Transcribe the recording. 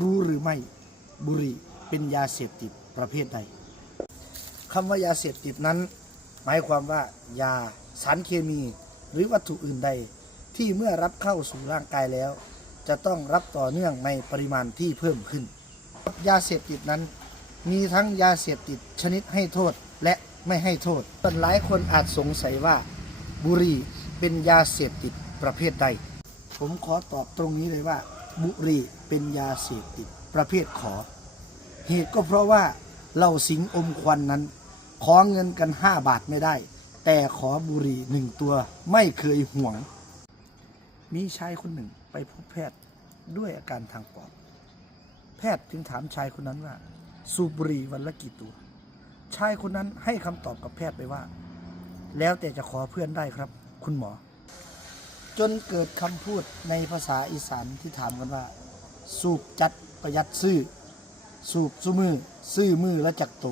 รู้หรือไม่บุหรี่เป็นยาเสพติดประเภทใดคำว่ายาเสพติดนั้นหมายความว่ายาสารเคมีหรือวัตถุอื่นใดที่เมื่อรับเข้าสู่ร่างกายแล้วจะต้องรับต่อเนื่องในปริมาณที่เพิ่มขึ้นยาเสพติดนั้นมีทั้งยาเสพติดชนิดให้โทษและไม่ให้โทษหลายคนอาจสงสัยว่าบุหรี่เป็นยาเสพติดประเภทใดผมขอตอบตรงนี้เลยว่าบุหรี่เป็นยาเสพติดประเภทขอเหตุก็เพราะว่าเหล้าสิงอมควันนั้นขอเงินกัน5 บาทไม่ได้แต่ขอบุหรี่1 ตัวไม่เคยห่วงมีชายคนหนึ่งไปพบแพทย์ด้วยอาการทางปอดแพทย์จึงถามชายคนนั้นว่าสูบบุหรี่วันละกี่ตัวชายคนนั้นให้คำตอบกับแพทย์ไปว่าแล้วแต่จะขอเพื่อนได้ครับคุณหมอจนเกิดคำพูดในภาษาอีสานที่ถามกันว่าสูบจัดประหยัดซื้อสูบซุมือซื้อมือและจักโต